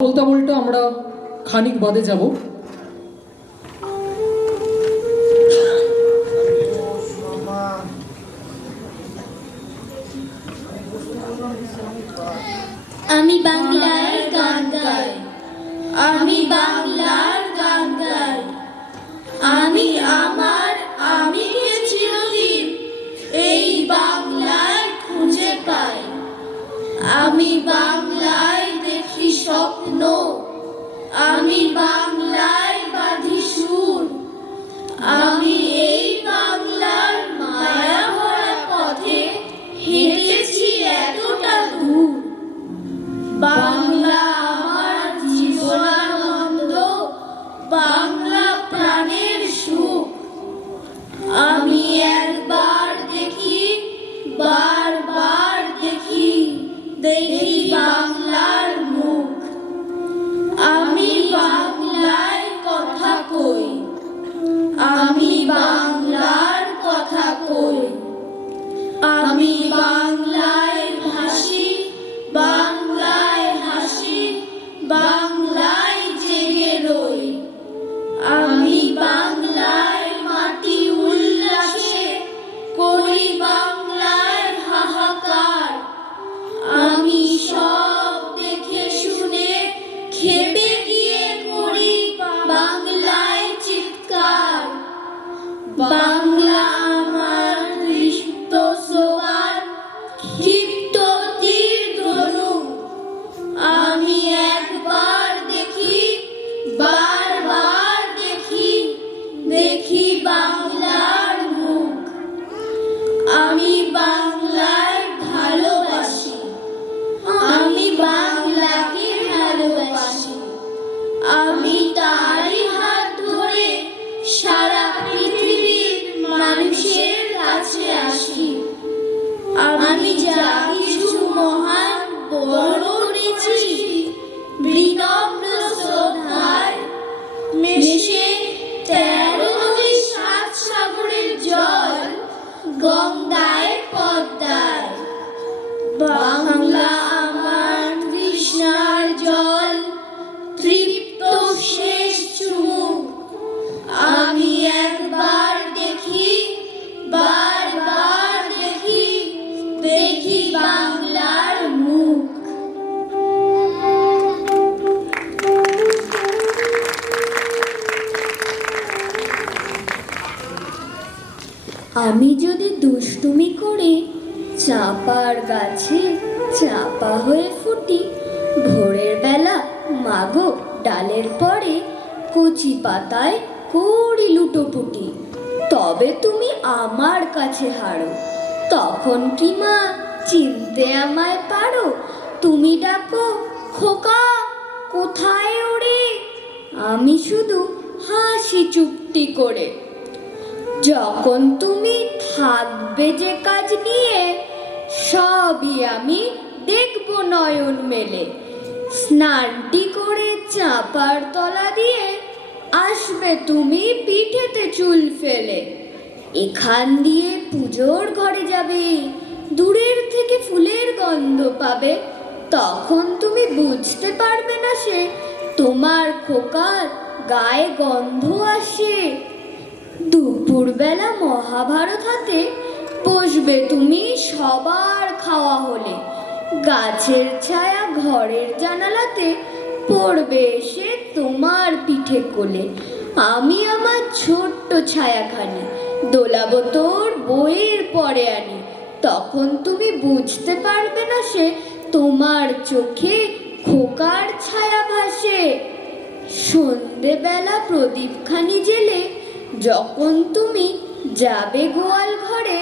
বলতে বলতে আমরা খানিক বাদে যাব। আমি বাংলায় গান গাই, আমি বাংলার গান গাই, আমি আমার আমিকে চিরদিন এই বাংলায় খুঁজে পাই। আমি বাংলায় দেখি স্বপ্ন, আমি বাংলায় বাঁধি সুর, আমি এই বাংলার মায়া ভরা পথে হেঁটেছি এতটা দূর। বাংলা আমার জীবনানন্দ, বাংলা প্রাণের সুখ। আমি একবার দেখি, বারবার দেখি, দেখি বাংলার মুখ। আমি বাংলায় কথা কই, আমি বাংলার কথা কই, আমি বাংলায় ভাসি, বাংলায় হাসি, বাংলায় জেগে রই। আমি বাংলায় মাটি উল্লাসে করি বাংলায় হাহাকার। আমি সব দেখে শুনে খেপে গিয়ে করি বাংলায় চিৎকার। বাংলা আমার দৃষ্ট সোগান, ক্ষিপ্ত তীর ধনুক। আমি একবার দেখি, বারবার দেখি, দেখি বাংলার মুখ। আমি বাংলায় ভালোবাসি, আমি বাংলাকে ভালোবাসি। আমি তারই হাত ধরে সারা পৃথিবীর মানুষের কাছে আসি। আমি যা কিছু মহান বড় করেছি বিনম্র শ্রদ্ধায়, মেশে 13 নদী 7 সাগরের জল গঙ্গায় পদ্মায়। বাংলা আমার তৃষ্ণার জল, তৃপ্ত শেষ চুমুক। আমি একবার দেখি, বারবার দেখি, দেখি বাংলার মুখ। আমি যদি দুষ্টুমি করে চাপার গাছে চাপা হয়ে ফুটি, ভোরের বেলা মাগো ডালের পরে কচি পাতায় করি লুটোপুটি, তবে তুমি আমার কাছে হারো। তখন কি মা চিনতে আমায় পারো? তুমি ডাকো খোকা কোথায় ওরে, আমি শুধু হাসি চুপটি করে। যখন তুমি থাকবে যে কাজ নিয়ে, সবই আমি দেখব নয়ন মেলে। স্নানটি করে চাপার তলা দিয়ে আসবে তুমি পিঠেতে চুল ফেলে। এখান দিয়ে পুজোর ঘরে যাবে, দূরের থেকে ফুলের গন্ধ পাবে। তখন তুমি বুঝতে পারবে না সে তোমার খোকার গায়ে গন্ধ আসে। দুপুরবেলা মহাভারত হাতে বসবে তুমি সবার খাওয়া হলে। গাছের ছায়া ঘরের জানালাতে পড়বে এসে তোমার পিঠে কোলে। আমি আমার ছোট্ট ছায়াখানি দোলাবো তোর বইয়ের পরে আনি। তখন তুমি বুঝতে পারবে না সে তোমার চোখে খোকার ছায়া ভাসে। সন্ধেবেলা প্রদীপখানি জেলে যখন তুমি যাবে গোয়াল ঘরে,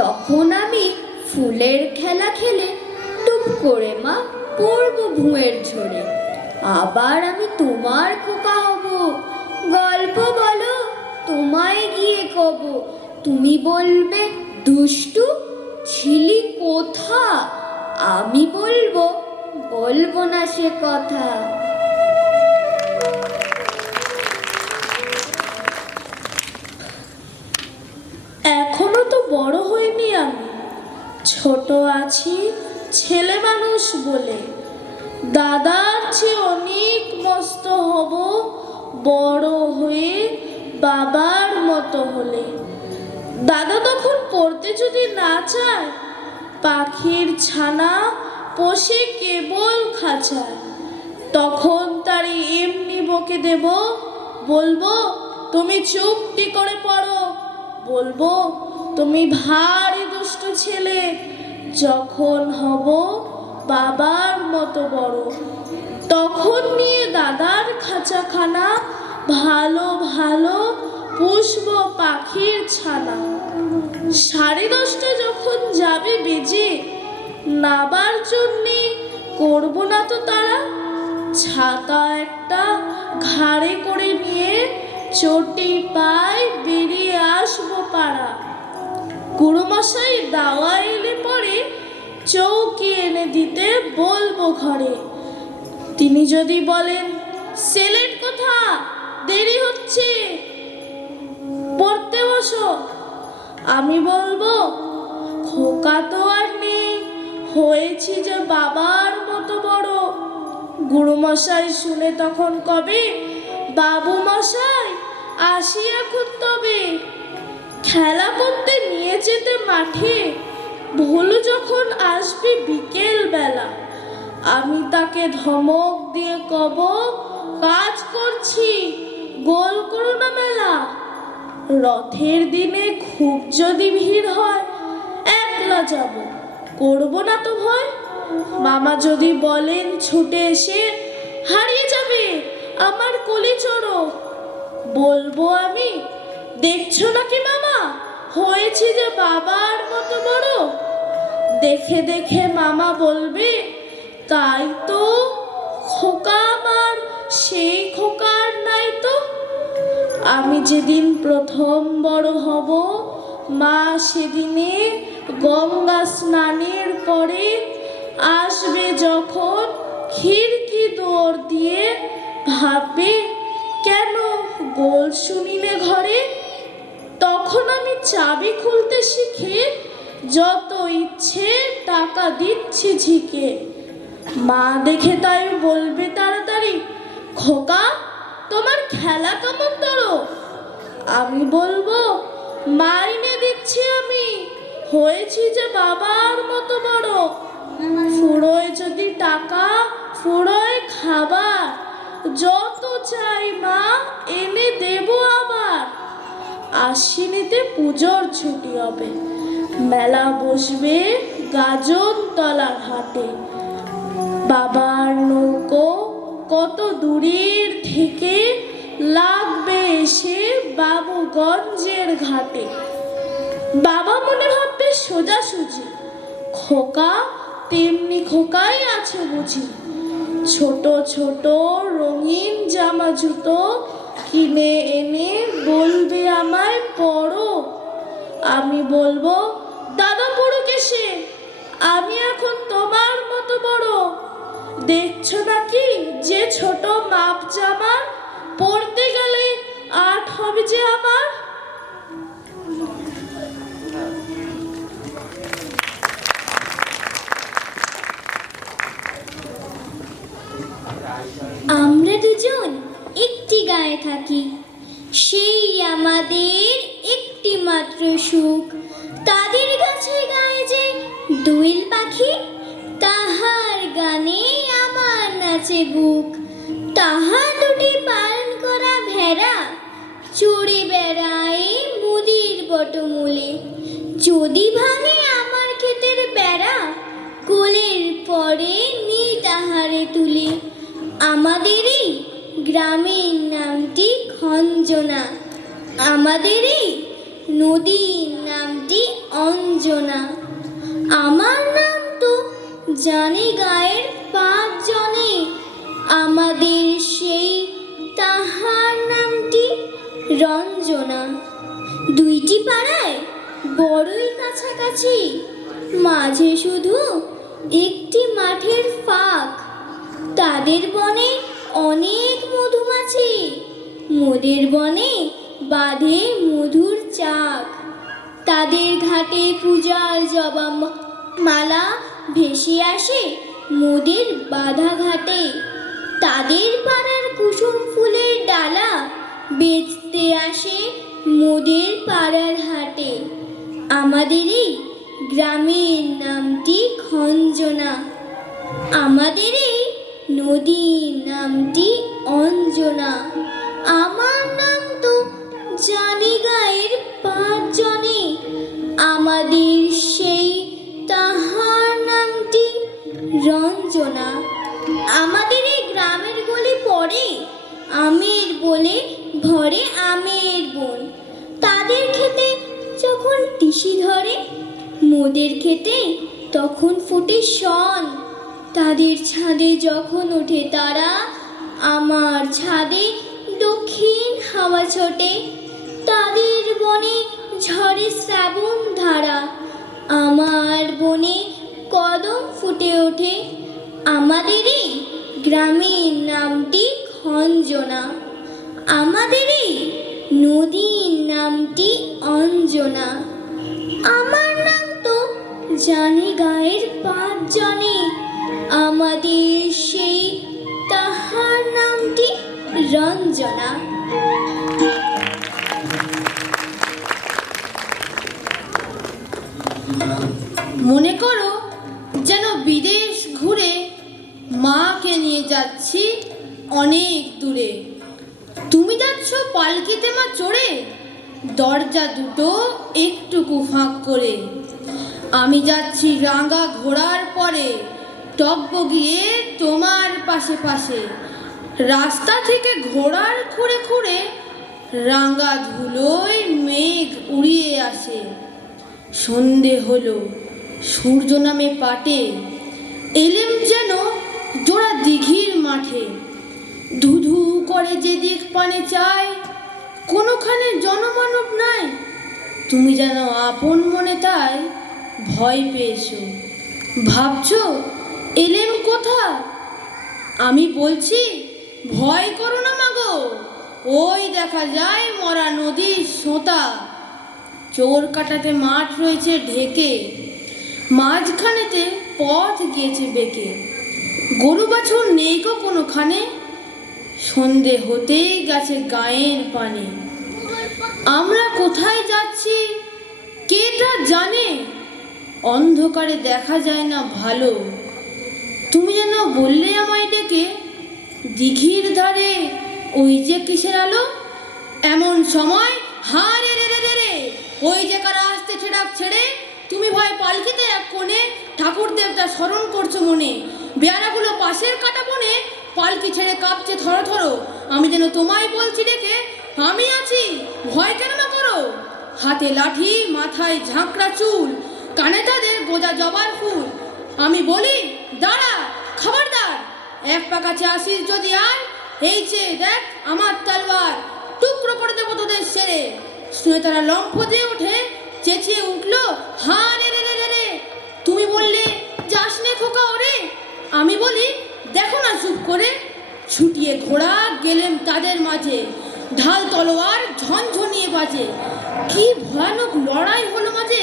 তখন আমি ফুলের খেলা খেলে টুপ করে মা পড়বো ভুঁয়ের ঝরে। আবার আমি তোমার খোকা হব, গল্প বলো তোমায় গিয়ে কব। তুমি বলবে দুষ্টু ছিলি কোথা, আমি বলবো বলবো না সে কথা। এখনো তো বড় হইনি আমি, ছোট আছি ছেলে মানুষ বলে। দাদার চেয়ে বড় হয়ে বাবার মতো হলে। দাদা তখন পড়তে যদি না চায়, পাখির ছানা পোষে কেবল খাঁচায়, তখন তারে এমনি বকে দেব, বলবো তুমি চুপটি করে পড়ো, বলবো তুমি ভারী দুষ্ট ছেলে। যখন হব বাবার মতো বড়, তখন নিয়ে দাদার খাঁচাখানা ভালো ভালো পুষবো পাখির ছানা। 10:30 যখন যাবে বেজে, নাবার জন্যে করবো না তো তারা, ছাতা একটা ঘাড়ে করে নিয়ে চটি পায় বেরিয়ে আসবো পাড়া। গুরুমশাই দাওয়া এলে পরে চৌকি এনে দিতে বলবো ঘরে। তিনি যদি বলেন সেলেট কোথা, দেরি হচ্ছে, পড়তে বসো, আমি বলবো খোকা তো আর নেই, হয়েছি যে বাবার মতো বড়। গুরুমশাই শুনে তখন কবে, বাবু মশাই আসি এখন তবে। খেলা করতে নিয়ে যেতে মাঠে, ভোলু যখন আসবে বিকেল বেলা, আমি তাকে ধমক দিয়ে কব, কাজ করছি, গোল করো না মেলা। রথের দিনে খুব যদি ভিড় হয়, একলা যাব, করবো না তো ভয়। মামা যদি বলেন ছুটে এসে, হারিয়ে যাবে আমার কোলে চড়ো, বলবো আমি, দেখছো নাকি মামা, হয়েছি যে বাবার মতো বড়। দেখে দেখে মামা বলবে, তাই তো, খোকা আমার সেই খোকার নাই তো। আমি যেদিন প্রথম বড় হব, মা সেদিনে গঙ্গা স্নানের পরে আসবে যখন খিড়কি দৌড় দিয়ে, ভাববে কেন গোল শুনিলে ঘরে। তখন আমি চাবি খুলতে শিখে যত ইচ্ছে টাকা দিচ্ছি ঝিকে। মা দেখে তাই বলবে তাড়াতাড়ি, খোকা তোমার খেলা কেমন ধরো। আমি বলবো মাইনে দিচ্ছি আমি, হয়েছি যে বাবার মতো বড়। ফুরোয় যদি টাকা, ফুরোয় খাবার, যত চাই মা এনে দেব আবার। আশ্বিনীতে পুজোর ছুটি হবে, মেলা বসবে গাজনতলার হাটে। বাবার নৌকো কত দূরের থেকে লাগবে এসে বাবুগঞ্জের ঘাটে। বাবা মনে ভাববে সোজাসুজি, খোকা তেমনি খোকাই আছে বুঝি। ছোট ছোট রঙিন জামা জুতো কিনে এনে বলবে আমায় পরো। আমি বলবো দাদা পড়ুক এসে, আমি এখন তোমার মতো বড়। দেখছো নাকি যে ছোট মাপ জামা, পড়তে গেলে 8 হবে যে আমার। আমরা দুজন একটি গায়ে থাকি, সেই আমাদের একটি মাত্র সুখ। তাদের কাছে গায়ে যে দোয়েল পাখি, তাহার গানে আমার নাচে বুক। তাহার দুটি পালন করা ভেড়া চড়ে বেড়ায় মুদির বটমূলে। যদি ভাঙে আমার ক্ষেতের বেড়া, কোলের পরে নি তাহারে তুলে। আমাদেরই গ্রামের নামটি খঞ্জনা, আমাদেরই নদীর নামটি অঞ্জনা। আমার নাম তো জানে গায়ের 5 জনে, আমাদের সেই তাহার নামটি রঞ্জনা। 2টি পাড়ায় বড়ই কাছাকাছি, মাঝে শুধু একটি মাঠের ফাঁক। তাদের বনে অনেক মধুমাছি, মোদের বনে বাঁধে মধুর চাক। তাদের ঘাটে পূজার জবা মালা ভেসে আসে মোদের বাঁধা ঘাটে। তাদের পাড়ার কুসুম ফুলের ডাল ডালা বেচতে আসে মোদের পাড়ার হাটে। আমাদের এই গ্রামের নামটি খঞ্জনা, আমাদের এই নদীর নামটি অঞ্জনা। আমার নাম তো জানে গায়ের 5 জনে, আমাদের সেই তাহার নামটি রঞ্জনা। আমাদের এই গ্রামের গলি পড়ে আমের বলে ভরে আমের বন। তাদের খেতে যখন টিসি ধরে, মোদের খেতে তখন ফোটে শন। তাদের ছাদে যখন ওঠে তারা, আমার ছাদে দক্ষিণ হাওয়া ছোটে। তাদের বনে ঝরে শ্রাবণ ধারা, আমার বনে কদম ফুটে ওঠে। আমাদের এই গ্রামের নামটি খঞ্জনা, আমাদের এই নদীর নামটি অঞ্জনা। আমার নাম তো জানে গায়ের 5 জনে, আমাদের সেই তাহার নামটি রঞ্জনা। মনে করো যেন বিদেশ ঘুরে মাকে নিয়ে যাচ্ছি অনেক দূরে। তুমি যাচ্ছ পালকিতে মা চড়ে, দরজা দুটো একটুকু ফাঁক করে। আমি যাচ্ছি রাঙা ঘোড়ার পরে, টব্ব গিয়ে তোমার পাশে পাশে। রাস্তা থেকে ঘোড়ার খুঁড়ে খুঁড়ে রাঙা ধুলোয় মেঘ উড়িয়ে আসে। সন্ধে হলো, সূর্য নামে পাটে, এলেম যেন জোড়া দিঘির মাঠে। ধুধু করে যেদিক পানে চায়, কোনোখানে জনমানব নাই। তুমি যেন আপন মনে তাই ভয় পেয়েছো, ভাবছো এলেম কোথা। আমি বলছি ভয় করো না মাগো, ওই দেখা যায় মরা নদীর সোঁতা। চোর কাটাতে মাঠ রয়েছে ঢেকে, মাঝখানেতে পথ গিয়েছে বেঁকে। গরু বাছুর নেই গো কোনোখানে, সন্ধে হতেই গেছে গায়ের পানে। আমরা কোথায় যাচ্ছি কে তা জানে, অন্ধকারে দেখা যায় না ভালো। তুমি যেন বললে আমায় ডেকে, দিঘির ধারে ওই যে কিসের আলো। এমন সময় হা রে রে রে রে রে, ওই যে কারা আসতেছে ডাক ছেড়ে। তুমি ভয় পালকিতে এক কোণে, ঠাকুর দেবতা স্মরণ করছো মনে। বেয়ারাগুলো পাশের কাটা বনে, পালকি ছেড়ে কাঁপছে থর থর। আমি যেন তোমায় বলছি ডেকে, আমি আছি ভয় কেন না করো। হাতে লাঠি, মাথায় ঝাঁকড়া চুল, কানে তাদের গোজা জবার ফুল। আমি বলি দাঁড়া খবরদার, এক পা কাছে আসিস যদি আর, এই চেয়ে দেখ আমার তলোয়ার, টুকরো করে দেবো তোদের সেরে। শুনে তারা লম্ফ দিয়ে ওঠে, চেঁচিয়ে উঠলো হা রে রে রে রে। তুমি বললে যাস নে খোকা ওরে, আমি বলি দেখো না চুপ করে। ছুটিয়ে ঘোড়া গেলেম তাদের মাঝে, ঢাল তলোয়ার ঝনঝনিয়ে বাজে। কি ভয়ানক লড়াই হলো মাঝে,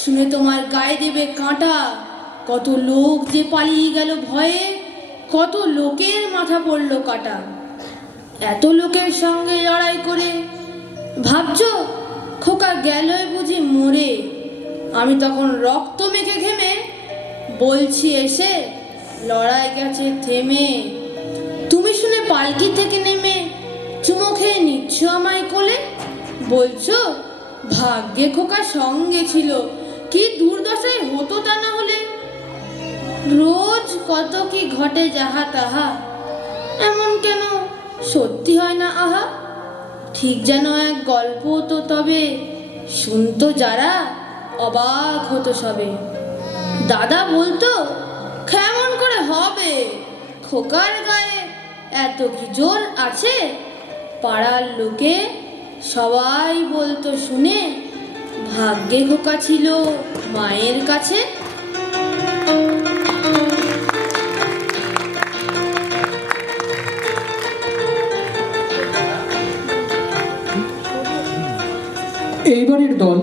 শুনে তোমার গায়ে দেবে কাঁটা। কত লোক যে পালিয়ে গেল ভয়ে, কত লোকের মাথা পড়লো কাটা। এত লোকের সঙ্গে লড়াই করে ভাবছো খোকা গেলই বুঝি মরে। আমি তখন রক্ত মেখে ঘেমে বলছি এসে, লড়াই গেছে থেমে। তুমি শুনে পালকি থেকে নেমে চুমো খেয়ে নিচ্ছ আমায় কোলে, বলছো ভাগ্যে খোকা সঙ্গে ছিল, কি দুর্দশায় হতো তা না হলে। রোজ কত কি ঘটে যাহা তাহা, এমন কেন সত্যি হয় না আহা। ঠিক যেন এক গল্প তো তবে, শুনতো যারা অবাক হতো সবে। দাদা বলতো কেমন করে হবে, খোকার গায়ে এত কি জোর আছে। পাড়ার লোকে সবাই বলতো শুনে, ভাগ্যে খোকা ছিল মায়ের কাছে। এইবারের দল